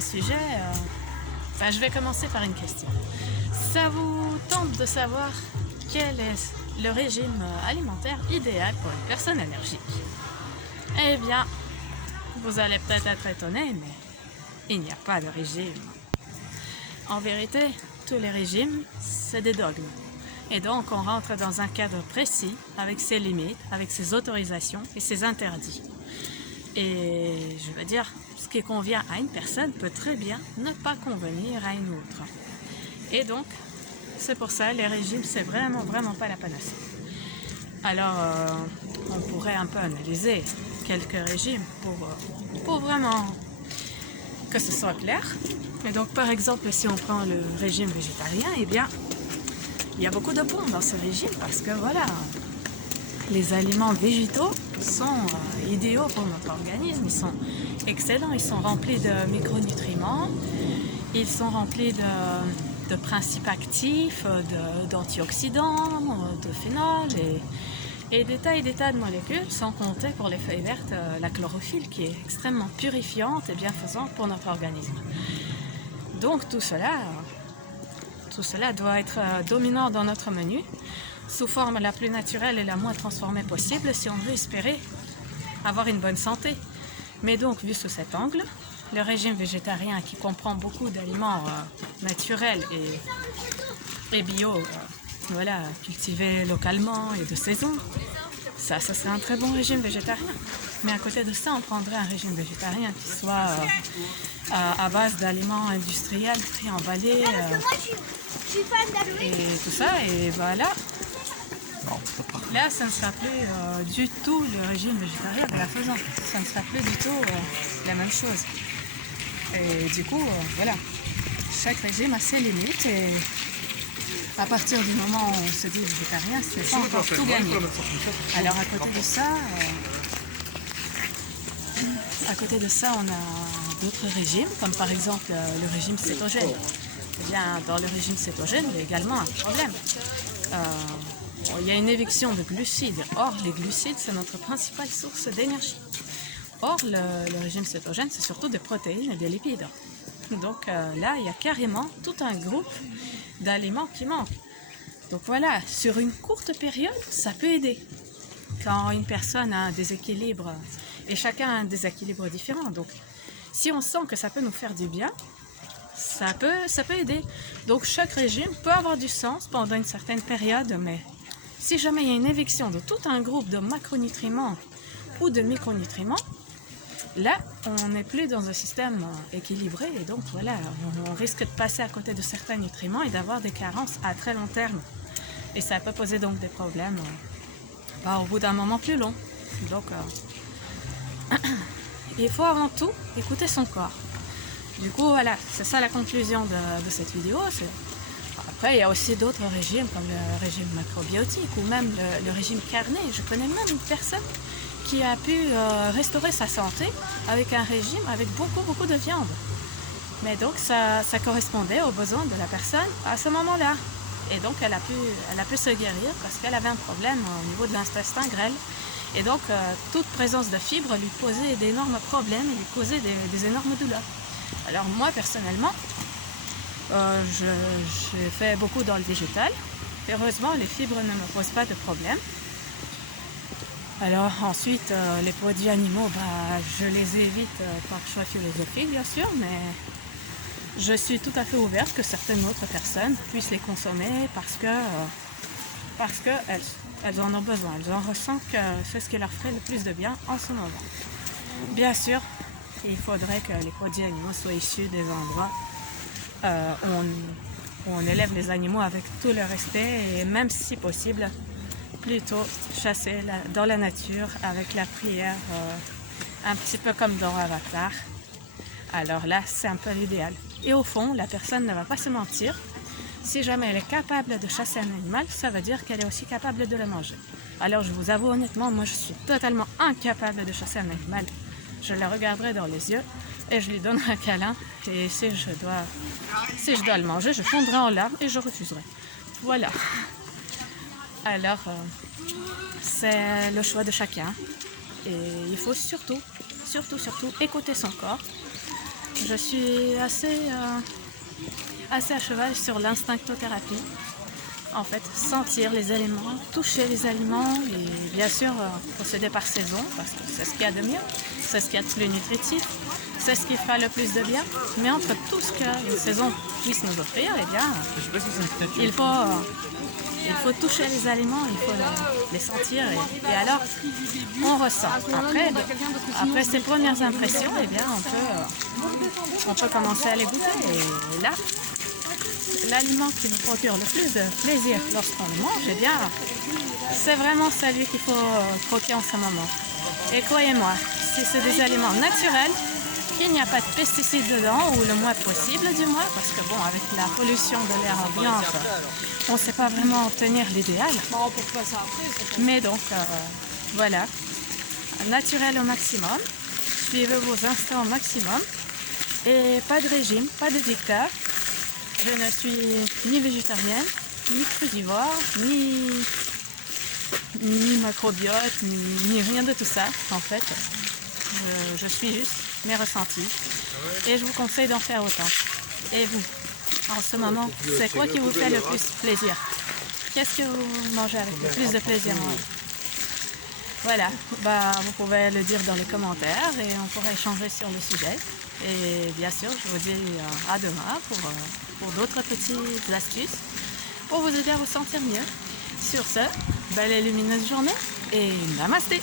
un sujet, je vais commencer par une question. Ça vous tente de savoir quel est le régime alimentaire idéal pour une personne allergique? Eh bien, vous allez peut-être être étonné, mais il n'y a pas de régime. En vérité, tous les régimes, c'est des dogmes. Et donc, on rentre dans un cadre précis, avec ses limites, avec ses autorisations et ses interdits. Et je veux dire, ce qui convient à une personne peut très bien ne pas convenir à une autre. Et donc, c'est pour ça, les régimes, c'est vraiment pas la panacée. Alors, on pourrait un peu analyser quelques régimes pour vraiment que ce soit clair. Mais donc, par exemple, si on prend le régime végétarien, eh bien, il y a beaucoup de bons dans ce régime parce que voilà, les aliments végétaux sont idéaux pour notre organisme. Ils sont excellents, ils sont remplis de micronutriments, ils sont remplis de principes actifs, d'antioxydants, de phénol et des tas de molécules, sans compter pour les feuilles vertes la chlorophylle qui est extrêmement purifiante et bienfaisante pour notre organisme. Donc tout cela doit être dominant dans notre menu, sous forme la plus naturelle et la moins transformée possible si on veut espérer avoir une bonne santé. Mais donc, vu sous cet angle, le régime végétarien qui comprend beaucoup d'aliments naturels et bio, cultivés localement et de saison, ça serait un très bon régime végétarien. Mais à côté de ça, on prendrait un régime végétarien qui soit à base d'aliments industriels préemballés et tout ça, et voilà. Là, ça ne sera plus du tout le régime végétarien de la faisant. Ça ne sera plus du tout la même chose. Et du coup, voilà, chaque régime a ses limites et à partir du moment où on se dit végétarien, c'est pas encore tout gagné. Alors à côté de ça, on a d'autres régimes, comme par exemple le régime cétogène. Eh bien, dans le régime cétogène, il y a également un problème. Il y a une éviction de glucides. Or, les glucides, c'est notre principale source d'énergie. Or, le régime cétogène, c'est surtout des protéines et des lipides. Donc là, il y a carrément tout un groupe d'aliments qui manquent. Donc voilà, sur une courte période, ça peut aider. Quand une personne a un déséquilibre, et chacun a un déséquilibre différent. Donc, si on sent que ça peut nous faire du bien, ça peut aider. Donc, chaque régime peut avoir du sens pendant une certaine période, mais si jamais il y a une éviction de tout un groupe de macronutriments ou de micronutriments, là, on n'est plus dans un système équilibré et donc voilà, on risque de passer à côté de certains nutriments et d'avoir des carences à très long terme. Et ça peut poser donc des problèmes au bout d'un moment plus long. Donc, il faut avant tout écouter son corps. Du coup, voilà, c'est ça la conclusion de cette vidéo. Après, il y a aussi d'autres régimes comme le régime macrobiotique ou même le régime carné. Je connais même une personne qui a pu restaurer sa santé avec un régime avec beaucoup de viande. Mais donc, ça correspondait aux besoins de la personne à ce moment-là. Et donc, elle a pu se guérir parce qu'elle avait un problème au niveau de l'intestin grêle. Et donc, toute présence de fibres lui posait d'énormes problèmes, lui causait des énormes douleurs. Alors moi, personnellement, j'ai fait beaucoup dans le végétal. Heureusement, les fibres ne me posent pas de problème. Alors ensuite, les produits animaux, je les évite par choix philosophique, bien sûr, mais je suis tout à fait ouverte que certaines autres personnes puissent les consommer parce que elles en ont besoin. Elles en ressentent que c'est ce qui leur ferait le plus de bien en ce moment. Bien sûr, il faudrait que les produits animaux soient issus des endroits où on élève les animaux avec tout le respect et même si possible, plutôt chasser dans la nature avec la prière, un petit peu comme dans Avatar. Alors là, c'est un peu l'idéal. Et au fond, la personne ne va pas se mentir. Si jamais elle est capable de chasser un animal, ça veut dire qu'elle est aussi capable de le manger. Alors je vous avoue honnêtement, moi je suis totalement incapable de chasser un animal. Je le regarderai dans les yeux et je lui donnerai un câlin. Et si je dois le manger, je fondrai en larmes et je refuserai. Voilà. Alors, c'est le choix de chacun. Et il faut surtout écouter son corps. je suis assez à cheval sur l'instinctothérapie. En fait, sentir les aliments, toucher les aliments et bien sûr procéder par saison parce que c'est ce qu'il y a de mieux, c'est ce qu'il y a de plus nutritif, c'est ce qui fera le plus de bien. Mais entre tout ce qu'une saison puisse nous offrir, eh bien, il faut toucher les aliments, il faut les sentir et alors on ressent. Après ces premières impressions, eh bien, on peut commencer à les goûter et là, l'aliment qui nous procure le plus de plaisir lorsqu'on le mange, eh bien, c'est vraiment celui qu'il faut croquer en ce moment. Et croyez-moi, si c'est des aliments naturels, qu'il n'y a pas de pesticides dedans, ou le moins possible du moins, parce que bon, avec la pollution de l'air ambiant, on ne sait pas vraiment obtenir l'idéal. Mais donc, voilà, naturel au maximum, suivez vos instants au maximum, et pas de régime, pas de dictat. Je ne suis ni végétarienne, ni crudivore, ni macrobiote, ni rien de tout ça. En fait, je suis juste mes ressentis et je vous conseille d'en faire autant. Et vous, en ce moment, c'est quoi qui vous fait le plus plaisir? Qu'est-ce que vous mangez avec le plus de plaisir? Voilà, vous pouvez le dire dans les commentaires et on pourra échanger sur le sujet. Et bien sûr, je vous dis à demain pour d'autres petites astuces pour vous aider à vous sentir mieux. Sur ce, belle et lumineuse journée et namasté!